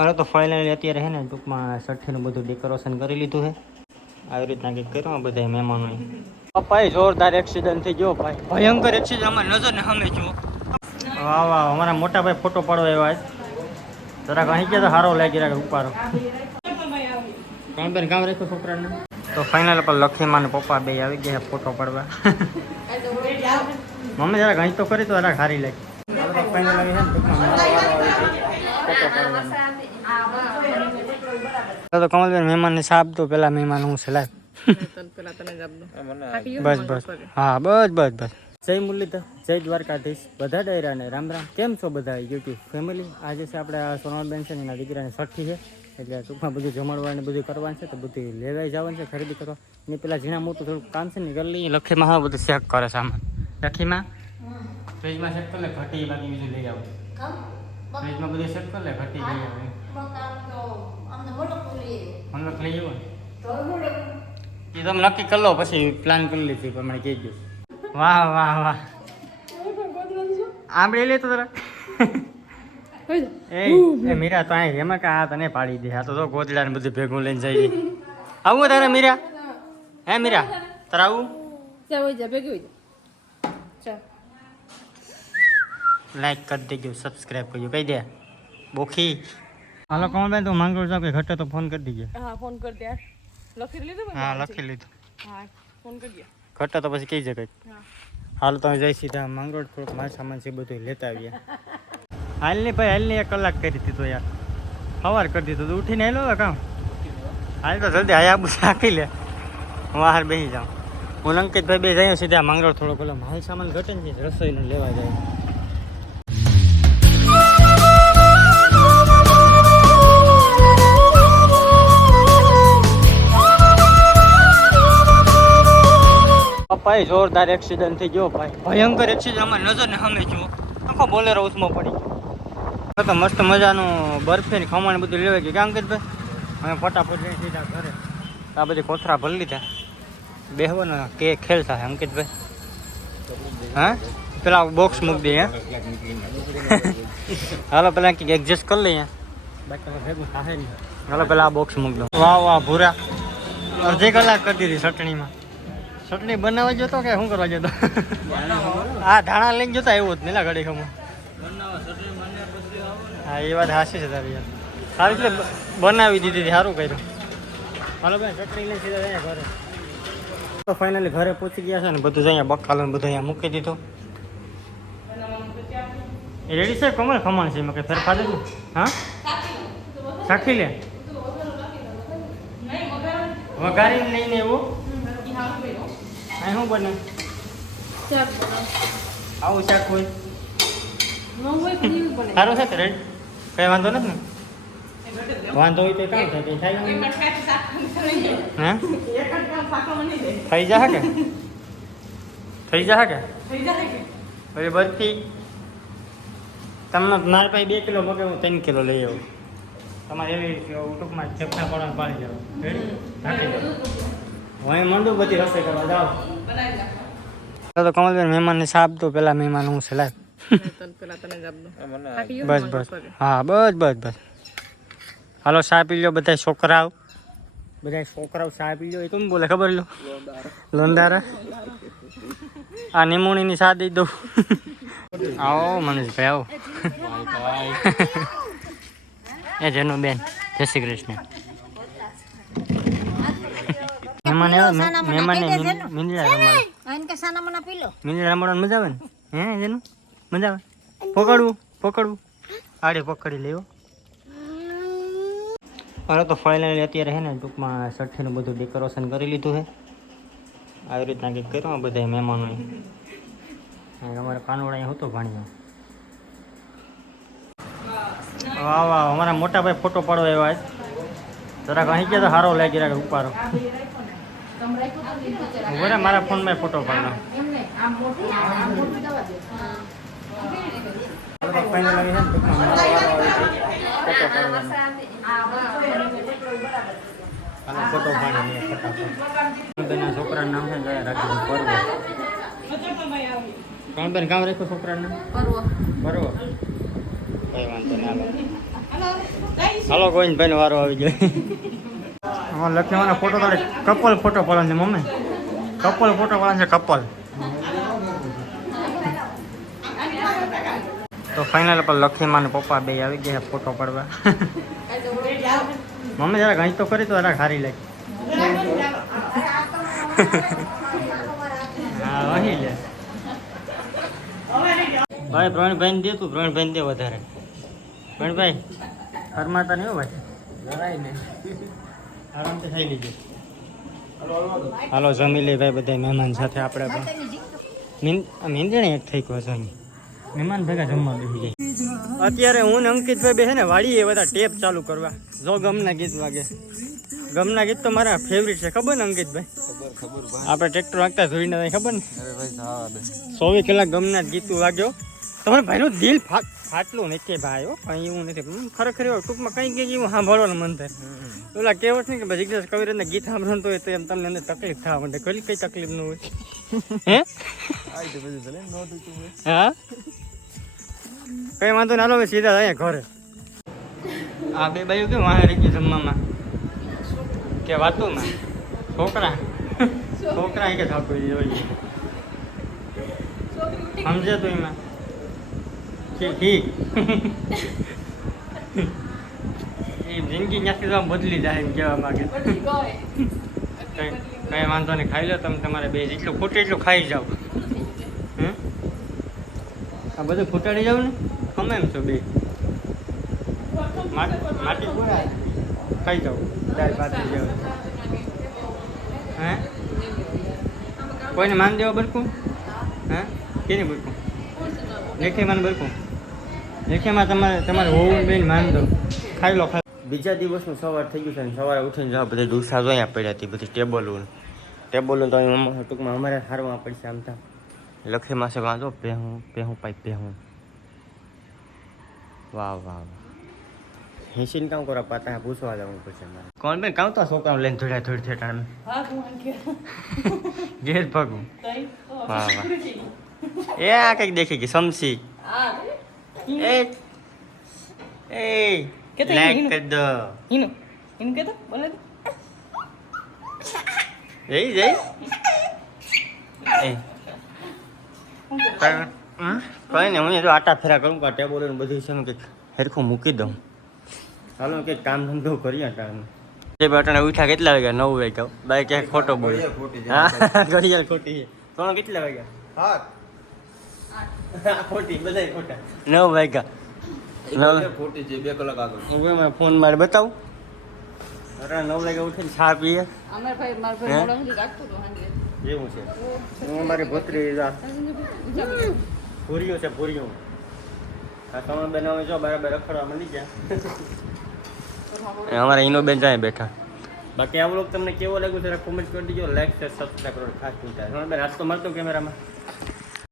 અરે તો ફાઇનલી અત્યારે હે ને ટૂંકમાં સઠ્ઠીનું બધું ડેકોરેશન કરી લીધું છે. આવી રીતના કંઈક કર્યું બધા મહેમાનો. પપ્પાએ જોરદાર એક્સિડન્ટ થઈ ગયો ભાઈ, ભયંકર એક્સિડન્ટ અમારી નજર ને સામે જુઓ. વાહ વાહ, અમારા મોટા ભાઈ ફોટો પાડવા આવ્યા છે. જરાક અહીં ગયા તો સારો લાગી રહ્યા ઉપાડો. કોણ બેન કામ રાખ્યું છોકરાને? તો ફાઇનલ પર લખીમાં પપ્પા બે આવી ગયા ફોટો પાડવા. મમ્મી જરાક અહીં તો કરી તો જરાક સારી લાગી. ફાઇનલ આવી છે ને તો કમલબેન મહેમાન ને સાબ તો પેલા મહેમાન હું છે લાવ. બસ બસ હા બસ બસ બસ. જય મુરલીધર, જય દ્વારકાધીશ, બધા ડાયરાને રામ રામ. કેમ છો બધા યુટ્યુબ ફેમિલી? આજે છે આપણે આ સોનલબેન છે એના દીકરાની છઠ્ઠી છે, એટલે ટૂંકમાં બધું જમણવાનું બધું કરવાનું છે. તો બધું લેવાઈ જવાનું છે, ખરીદી કરવા. એની પેલા ઝીણા મોટું થોડુંક કામ છે ને ગલ્લી લખીમાં હા બધું ચેક કરે સામાન. લખીમાં ફ્રીજમાં ચેક કરી લે, ઘટી બાકી બીજું લઈ આવો. ફ્રીજમાં બધું ચેક કરી લે, ઘટી લઈ આવે. મતલબ લઈ આવો એ તમે નક્કી કરી લો, પછી પ્લાન કરી લીધું પ્રમાણે કહેજો. વાહ વાહ વાહ, આંબળી લેતો તરા. એ મીરા તો અહીં એમાં કા તને પાડી દે. આ તો ગોદડા ને બધું ભેગું લઈને જઈએ. આવું તારે મીરા? હે મીરા તારે આવું? લાઈક કરી દેજો, સબસ્ક્રાઈબ કરજો, કહી દે બોખી. હાલો કોમલબેન તું માંગો છો કે ઘટે તો ફોન કરી દીજે. હા ફોન કરી દે. લખી લીધું? હા લખી લીધું. હા ફોન કરી દે. ઘટે તો પછી કઈ જગ્યાએ? હા હાલ તમે જઈ સીધા માંગરોળ, થોડુંક માલ સામાન છે બધું લેતા આવીએ. હાલની ભાઈ હાલની 1 કલાક કરી દીધું યાર, સવાર કરી દીધું તો ઉઠીને હેલો કામ. હાલ તો જલ્દી હાયા બુસ રાખી લે, બહાર બેસી જાઉં. હું અંકિતભાઈ બે જઈએ સીધા માંગરોળ, થોડોક પેલો માલ સામાન ઘટે ને રસોઈનું લેવા જાય. પપ્પાએ જોરદાર એક્સિડન્ટ થઈ ગયો ભાઈ, ભયંકર એક્સિડન્ટ. અમારી નજર ને સામે જુઓ, આખો બોલેરો ઉસમાં પડી ગયો. તો મસ્ત મજાનું બરફી ને ખમણ બધું લેવાય ગયું. ક્યાં અંકિતભાઈ? અમે ફટાફટ જઈ સીધા ઘરે. આ બધી કોથરા ભરી લીધા, બેહવાનો કે ખેલ થાય અંકિતભાઈ. હા પેલા બોક્સ મૂકી દઈએ. હાલો પેલા કંઈક એડજસ્ટ કરી લઈએ, બાકી ભેગું થાય નહીં. હાલો પેલા આ બોક્સ મૂકી દો. વાહ વાહ ભૂરા, અડધી કલાક કરી દીધી ચટણીમાં. ચટણી બનાવવા જતો કે શું કરવા જતો? હા ધાણા લઈને જતા એવું જ નહીં ઘડી ખમો. હા એ વાત હાસી છે તારી યાર. સારી રીતે બનાવી દીધી, સારું કર્યું. હાલો ભાઈ ચટણી લઈને સીધા અહીંયા ઘરે. તો ફાઇનલી ઘરે પહોંચી ગયા છે ને બધું અહીંયા બકાલો બધું અહીંયા મૂકી દીધું. એ રેડી છે કમળ ખમણ છે એમાં કંઈ ફેરફાર નથી? હા ચાખી લે, વઘારીને લઈને એવું. અહીં શું બને? આવું શાક હોય સારું છે તો રેડ, કઈ વાંધો નથી ને? વાંધો હોય તો કામ થાય, કઈ થાય હે? થઈ જા કે થઈ જા કે પછી બધી તમને મારા પાસે 2 કિલો મગે, હું 3 કિલો લઈ આવું. તમારે એવી ટૂંકમાં ચપના પડવાનું પાડી જાવ. રાખી દો, હું મંડું બધી રસોઈ કરવા જાઓ. તો કમલબેન મહેમાનને સાબ તો પેલા મહેમાન હું છે લાવ. બસ બસ હા બસ બસ બસ. હાલો ચા પી લો બધા છોકરાઓ, ચા પી લો. એ કેમ બોલે ખબર લો? લોંદારા. આ નિમોણીની ચા દઈ દઉં. આવો મનીષભાઈ આવો. એ જેનું બેન જય શ્રી કૃષ્ણ. મહેમાન મીંદડા રમવાનું મજા આવે ને? હે જેનું મજા આવે? પકડવું આડે પકડી લેવો. હવે તો ફાઇનલી અત્યારે હે ને ટૂંકમાં છઠ્ઠીનું બધું ડેકોરેશન કરી લીધું છે. આવી રીતના કંઈક કર્યું બધા મહેમાનો. અમારે કાનોડા અહીં હતો ભાણિયો. વાહ વાહ, અમારા મોટા ભાઈ ફોટો પાડવા આવ્યા છે. જરાક અહીં ગયા તો સારો લાગી રહ્યા ઉપાડો. બોલે મારા ફોનમાં ફોટો પાડવા. ફાઇનલ આવી છે ને ફોટો પાડી ફટાફટ. છોકરાનું નામ છે ને રાખી પર્વ. કોણ બેન કામ રાખ્યું છોકરાનું? પર્વ. કઈ વાંધો ના. હાલો ગોવિંદભાઈનો વારો આવી ગયો આમાં લખીવાનો ફોટો તારે કપલ ફોટો પડે છે મમ્મી કપલ ફોટો પડે છે કપલ તો ફાઇનલ પર લખીમાં ને પપ્પા બે આવી ગયા ફોટો પડવા મમ્મી જરા ઘણી તો કરી તો જરા હારી લાગી હા અહીં લે ભાઈ પ્રવીણભાઈ દે તું પ્રવીણભાઈ દે વધારે પ્રવીણભાઈ ફરમાતા નહીં હો ભાઈ જરાય ને આરામથી ખાઈ લીધે હાલો જમી લે ભાઈ બધા મહેમાન સાથે આપણે પણ મીંદણી એક થઈ ગયો છે મહેમાન ભેગા જમવા બેસી જાય અત્યારે હું ને અંકિતભાઈ બે છે ને વાડીએ બધા ટેપ ચાલુ કરવા જો ગમના ગીત વાગે ગમના ગીત તો મારા ફેવરિટ છે ખબર ને અંકિતભાઈ આપણે ટ્રેક્ટર વાગતા જોઈને ખબર ને 24 કલાક ગમના ગીતું વાગ્યો તમારા ભાઈનું દિલ ફાટલું નથી ભાઈ હો કંઈ એવું નથી ખરેખર એવું ટૂંકમાં કંઈ કંઈક એવું સાંભળવાનું મન થાય ઓલા કહેવત નહીં કે ભાઈ જિગ્નેશ કવિરાજના ગીત સાંભળવાનું હોય તો એમ તમને અંદર તકલીફ થવા માંડે કઈ કઈ તકલીફ ન હોય હે હા કઈ વાંધો ના લો સીધા અહીંયા ઘરે આ બે બાજુ કે વાહ રહી ગઈ જમવામાં કે વાતોમાં છોકરા કે થાકું જોઈએ સમજે તો એમાં ઠીક એ જિંદગી ત્યાંથી તો બદલી જાય એમ કહેવા માંગે કઈ વાંધો નહીં ખાઈ લો તમે તમારે બે જેટલું ખોટું એટલું ખાઈ જાઓ આ બધું ફૂટાડી જાવ ને ગમે એમ છો બે માટી પૂરા ખાઈ જાઓ દાળ ભાત જાવ હે કોઈને માન દેવા બરકું હે કેની બરકું લેખીમાં બરકું લેખીમાં તમારે હોવું બેન માન દો ખાઈ લો બીજા દિવસનું સવાર થઈ ગયું છે ને સવારે ઉઠીને જવા બધી ડુસા જોયા પડ્યા હતી બધી ટેબલો તો ટૂંકમાં અમારે હારવા પડશે આમ તો લખીમાં છે વાંધો પહેવું પાઈ પહેવું વાહ વાહ વાહ હેસીને કામ કરવા પાતા પૂછવા જવું પડશે મારે કોણ બેન કામ તો છોકરાઓ લઈને થોડા થોડી થેટા ઘેર ભાગું વાહ વાહ એ આ કંઈક દેખી ગઈ સમસી એ લાઈક કરી દો જઈ કઈ ને હું તો આટા ફેરા કરું કે ટેબલ ને બધું છે ને કંઈક હેરખું મૂકી દઉં ચાલો કંઈક કામ ધંધો કરીએ ટાઈમ અટાણે ઉઠ્યા કેટલા વાગ્યા 9 વાગ્યા બાઈક ક્યાંક ખોટો બોલ હા ઘડિયાળ ખોટી છે તો કેટલા વાગ્યા 7 ખોટી બધા ખોટા 9 વાગ્યા ખોટી છે 2 કલાક આગળ ફોન મારે બતાવું અરે 9 વાગ્યા ઉઠીને ચા પીએ એવું છે હું મારી ભોતરી પૂરીઓ છે પૂરીઓ આ તમે બનાવે છો બરાબર રખડવા મળી ગયા અમારા ઈનો બેન જાય બેઠા બાકી આ વ્લોગ તમને કેવો લાગ્યો જરા કોમેન્ટ કરી દીજો લાઈક શેર સબસ્ક્રાઈબ કરો ખાસ ભૂલતા બેન આજ તો મળતો કેમેરામાં